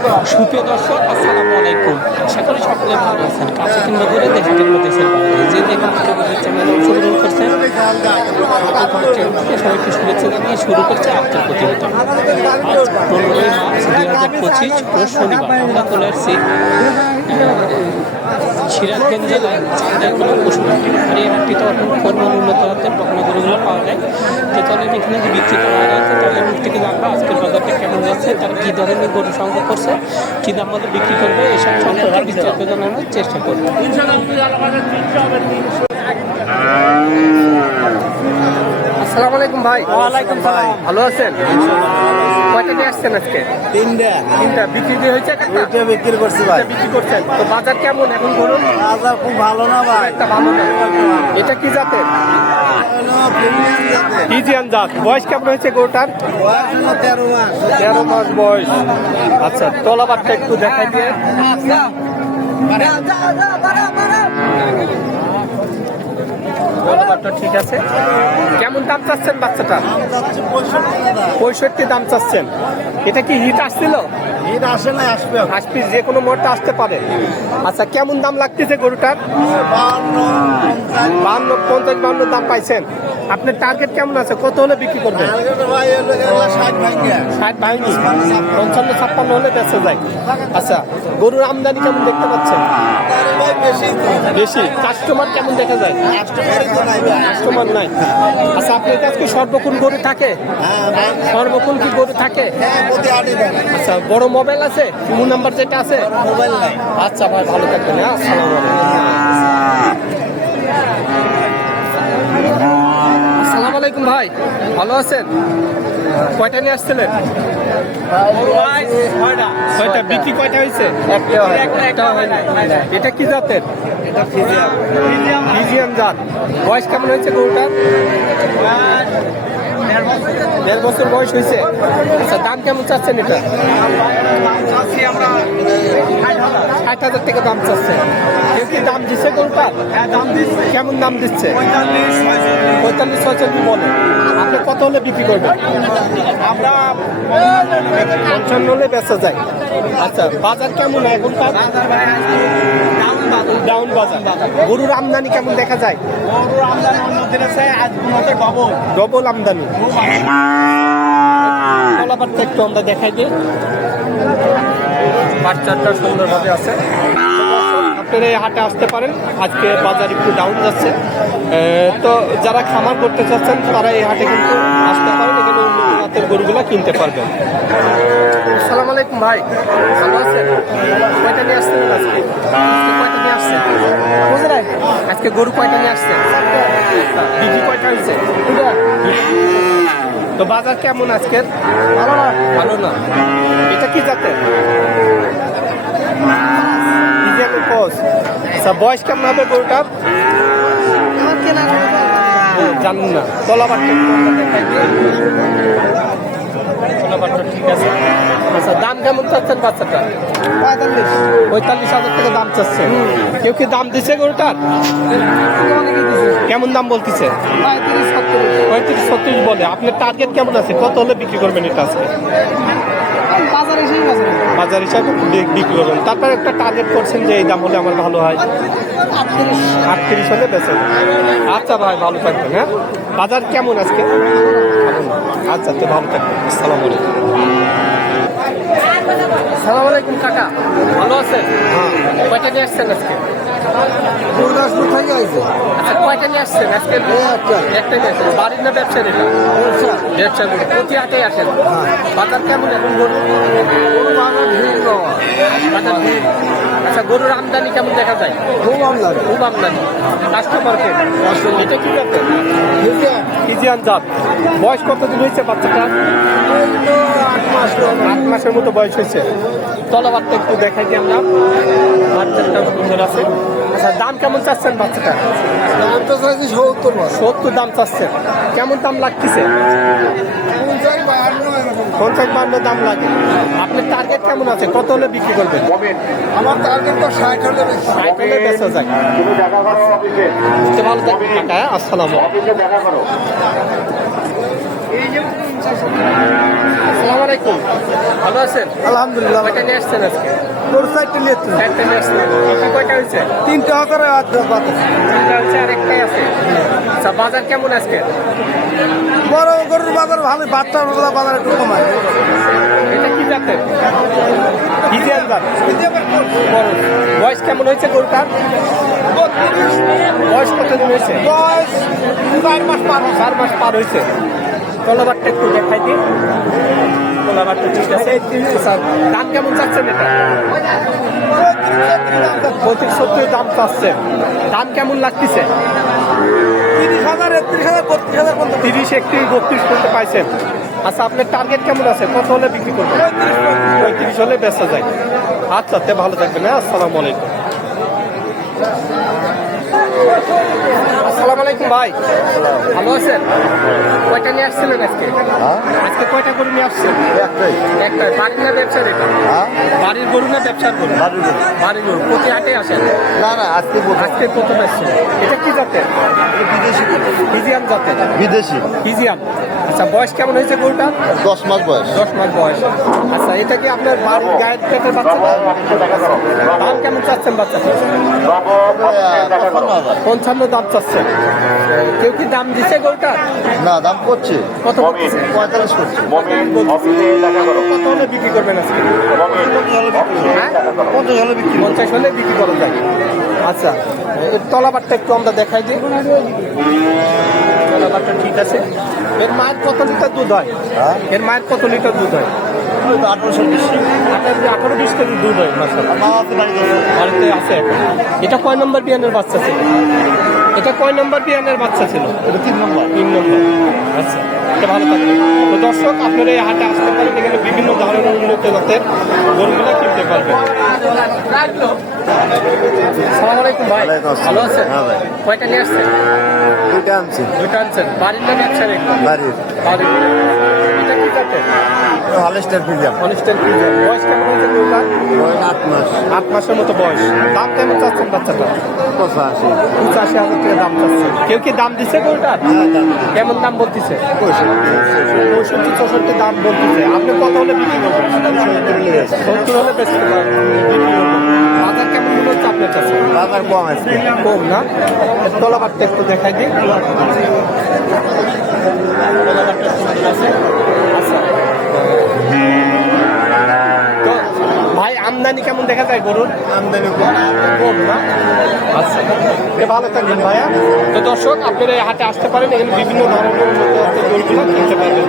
সুপ্রিয় দর্শক, আসসালামু আলাইকুম। আশা করি সকলে ভালো আছেন। কাছে কিংবা দূরে দেশে কিংবা দেশের যে যেখান থেকে আমাদের অংশগ্রহণ করছেন, সবাইকে শুভেচ্ছা জানিয়ে শুরু করছে আজকের প্রতিবেদন। আজ পনেরোই মার্চ দুই হাজার পঁচিশ শনিবার আমরা চলে আসছি সিরাজগঞ্জ জেলায় চাঁদাইগুলো পশুহাটি আর এই হাটটিতে এখন কর্ম উন্নত হাতের বকনাগুলোগুলো পাওয়া যায়। তো চলেন এখানে যে বিক্রি করা হয় তো তাদের মুখ থেকে জানব আজকের বাজারটা কেমন যাচ্ছে, তারা কী ধরনের গরু সংগ্রহ করছে কী দাম মতো বিক্রি করবে এসব সম্পর্কে বিস্তারিত জানানোর চেষ্টা করব। আসসালামু আলাইকুম ভাই। ভালো আছেন? কয়টা নিয়ে আসছেন আজকে? তিনটা। তিনটা। বিক্রি দিয়ে হয়েছে বিক্রি করছি ভাই। বিক্রি করছেন। তো বাজার কেমন এখন বলুন বাজার খুব ভালো না ভাই। একটা ভালো না। এটা কি জাতের? জাতের। জাত। বয়স কেমন হয়েছে গরুটার? তেরো মাস তেরো মাস বয়স। আচ্ছা তলাবারটা একটু দেখাই দিয়ে। ঠিক আছে। কেমন দাম চাচ্ছেন বাচ্চাটা? পঁয়ষট্টি দাম চাচ্ছেন। এটা কি হিট আসছিল? হিট আসে না আসবে আসবি যে কোনো মুহূর্তে আসতে পারে। আচ্ছা কেমন দাম লাগতেছে গরুটার। বান্ন পঞ্চাশ বান্ন দাম পাইছেন। আপনার টার্গেট কেমন আছে? কত হলে বিক্রি করবেন? ষাট। পঞ্চান্ন ছাপ্পান্ন। হলে বেঁচে যায়। আচ্ছা গরুর আমদানি কেমন দেখতে পাচ্ছেন? বেশি কাস্টমার কেমন দেখা যায়। কাস্টমার নাই আচ্ছা আপনার কাছে কি সর্বক্ষণ গরু থাকে? হ্যাঁ। সর্বক্ষণ কি গরু থাকে? হ্যাঁ। আচ্ছা বড় মোবাইল আছে? ফোন নাম্বার যেটা আছে? মোবাইল নাই। আচ্ছা ভাই ভালো থাকবেন হ্যাঁ? আসসালামু আলাইকুম আসসালামু আলাইকুম ভাই ভালো আছেন? কয়টা নিয়ে আসছিলেন? বিক্রি কয়টা হয়েছে? একটা হয়। নাই। এটা কি জাতের? এটা ফিজিয়াম। জাত। বয়স কেমন হয়েছে গরুটার? দেড় বছর বয়স হয়েছে। আচ্ছা দাম কেমন চাচ্ছেন এটা? ষাট হাজার টাকা দাম চাচ্ছে। কেউ কি দাম দিচ্ছে গরুটার কেমন দাম দিচ্ছে? পঁয়তাল্লিশ, ছয়চল্লিশ বলে। আপনি কত হলে বিক্রি করবেন? আমরা পঞ্চান্ন হলে বেচা যায়। আচ্ছা বাজার কেমন এখনকার ডাউন বাজার। গরুর আমদানি কেমন দেখা যায়? ডবল। আমদানি। কলাপাটটা একটু আমরা দেখাই দিই। বাচ্চাটা সুন্দরভাবে আছে। আপনারা এই হাটে আসতে পারেন। আজকে বাজার একটু ডাউন যাচ্ছে। তো যারা খামার করতে চাচ্ছেন তারা এই হাটে কিন্তু আসতে পারেন। এখানে জাতের গরুগুলো কিনতে পারবেন। সালাম আলাইকুম ভাই ভালো আছেন? কয়টা নিয়ে আসছেন আজকে? আজকে কয়টা নিয়ে আসছেন? বুঝলেন আজকে গরু কয়টা নিয়ে আসছেন? বিক্রি কয়টা হয়েছে? তো বাজার কেমন আজকের? ভালো না? ভালো না। এটা কি জাতের? আচ্ছা বয়স কেমন হবে গরুটার ও, জানেন না। তলাবারটা তলাবারটা ঠিক আছে? আচ্ছা দাম কেমন চাচ্ছেন বাচ্চাটা? পঁয়তাল্লিশ হাজার টাকা দাম চাচ্ছে। কেউ কি দাম দিছে গরুটার? কেমন দাম বলতেছে? পঁয়ত্রিশ ছত্রিশ বলে। আপনার টার্গেট কেমন আছে? কত হলে বিক্রি করবেন এটা আজকে? বাজার। হিসাবে বি- বিক্রি করবেন। তারপর একটা টার্গেট করছেন যে এই দাম হলে আমার ভালো হয়। আটত্রিশ হলে বেঁচে আচ্ছা ভাই ভালো থাকবেন হ্যাঁ? বাজার কেমন আজকে? আচ্ছা তো ভালো থাকবেন। আসসালামু আলাইকুম। সালাম আলাইকুম কাকা। ভালো আছেন? হ্যাঁ। কয়টা নিয়ে আসছেন আজকে? গুরুদাসপুর থেকে আইছে। আচ্ছা কয়টা নিয়ে আসছেন আজকে? একটা। একটা নিয়ে আসছেন। বাড়ির না ব্যবসার এটা? ব্যবসা। ব্যবসা করি। প্রতি হাটে আসেন। বাজার কেমন এখন? বাজার ভিড়। আচ্ছা গরুর আমদানি কেমন দেখা যায়? খুব আমদানি। খুব আমদানি। কাস্টমার কে? এটা কি ফিজিয়াম। ফিজিয়ান জাত। বয়স কতদিন হয়েছে বাচ্চাটা আট মাস আট মাসের মতো বয়স হয়েছে। তলাবারটা একটু দেখাই দিই আমরা? বাচ্চাটা সুন্দর আছে। আচ্ছা দাম কেমন চাচ্ছেন বাচ্চাটা দাম তো চাইছি সত্তর সত্তর দাম চাচ্ছেন। কেমন দাম লাগতেছে? পঞ্চাশ বাহান্ন দাম লাগে। আপনার টার্গেট কেমন আছে? কত হলে বিক্রি করবেন? আমার টার্গেট তো ষাট হলে। ষাট হলে বেচা যায়। করো ভালো থাকবেন হ্যাঁ? আসসালামু আলাইকুম। অফিসে দেখা করো। ভালো আছেন? আলহামদুলিল্লাহ। কয়টা নিয়ে আসছেন আজকে? তোর সাইডটা নিয়ে চারটে নিয়ে আসছেন। কয়টা হয়েছে? তিনটে হচ্ছে আর একটাই আছে। আচ্ছা বাজার কেমন আজকে? বড় গরুর বাজার ভালো বাচ্চা বাজার একটু কমায়। এটা কি জাতের? বড় বয়স কেমন হয়েছে গরুটার? বয়স কত দিন হয়েছে? বয়স চার মাস পার চার মাস পার হয়েছে। কলাবারটা একটু দেখাই দিন কলাবারটা ঠিক আছে? দাম কেমন চাচ্ছেন এটা? পঁচিশ সত্তর দাম চাচ্ছেন। দাম কেমন লাগতেছে? তিরিশ হাজার একত্রিশ হাজার বত্রিশ হাজার পর্যন্ত। তিরিশ একত্রিশ বত্রিশ করতে পাইছেন। আচ্ছা আপনার টার্গেট কেমন আছে? কত হলে বিক্রি করবেন? পঁয়ত্রিশ হলে বেচা যায়। আচ্ছা তে ভালো থাকবেন হ্যাঁ? আসসালামু আলাইকুম। আসসালামু আলাইকুম ভাই। ভালো আছেন? কয়টা নিয়ে আসছিলেন আজকে? আজকে কয়টা গরু নিয়ে আসছেন? একটা বাড়ির না ব্যবসার এটা বাড়ির গরু না ব্যবসার গরু? বাড়ির গরু। প্রতি হাটে আসেন? না না আজকে আজকে প্রথম আসছেন। এটা কি জাতের? বিদেশি। হিজিয়াম জাতের? বিদেশি। হিজিয়াম আচ্ছা বয়স কেমন হয়েছে গরুটা? দশ মাস বয়স। দশ মাস বয়স। আচ্ছা এটা কি আপনার বাড়ির গায়ের পেটের বাচ্চা? দাম কেমন চাচ্ছেন বাচ্চাটা? পঞ্চান্ন দাম চাচ্ছেন কেউ কি দাম দিছে গরুটা? না দাম করছে। কত পঁয়তাল্লিশ করছে। কত হলে বিক্রি করবেন আজকে? হ্যাঁ? পঞ্চাশ হলে বিক্রি পঞ্চাশ হলে বিক্রি করা যায়। আচ্ছা এর তলাবারটা একটু আমরা দেখাই দিই। তলাবারটা ঠিক আছে। এর মায়ের কত লিটার দুধ হয়? হ্যাঁ? এর মায়ের কত লিটার দুধ হয়? আঠারোশো বিশ। আঠারো বিশ কেজি দুধ হয় আছে বাড়িতে আছে এটা কয় নম্বর বিয়ানের বাচ্চা ছিল? এটা কয় নম্বর বিয়ানের বাচ্চা ছিল? এটা তিন নম্বর। তিন নম্বর। আচ্ছা এটা ভালো থাকবে। তো দর্শক আপনারা এই হাটে আসতে পারেন। এখানে বিভিন্ন ধরনের উন্নত জাতের গরুগুলো কিনতে পারবেন। সালাম আলাইকুম ভাই। ভালো আছেন? হ্যাঁ কয়টা নিয়ে আসছেন? দুইটা আনছি। দুইটা আনছেন। বাড়ির না ব্যবসার একটু বাড়ির। বাড়ির। এটা কি হলিস্টার ফিল্ডাম অনিস্টের বয়স কেমন হয়েছে আট মাস। আট মাসের মতো বয়স। দাম কেমন চাচ্ছেন বাচ্চাটা? পঁচাশি। পঁচাশি হাজার টাকা দাম চাচ্ছে। কেউ কি দাম দিচ্ছে গরুটার? কেমন দাম বলতেছে? পঁয়ষট্টি। চৌষট্টি দাম বলতেছে। আপনি কত হলে বিক্রি করবেন? সত্তর হলে বেশি বাজার কেমন মনে হচ্ছে আপনার কাছে? বাজার কম আছে। কম না? তলাবারটা একটু দেখাই দিই। তলাবারটা আছে আমদানি কেমন দেখা যায় গরুর? আমদানি কম। না? আচ্ছা। ভালো থাকবেন ভাইয়া। তো দর্শক আপনারা এই হাটে আসতে পারেন এখানে বিভিন্ন ধরনের গরুগুলো কিনতে পারবেন।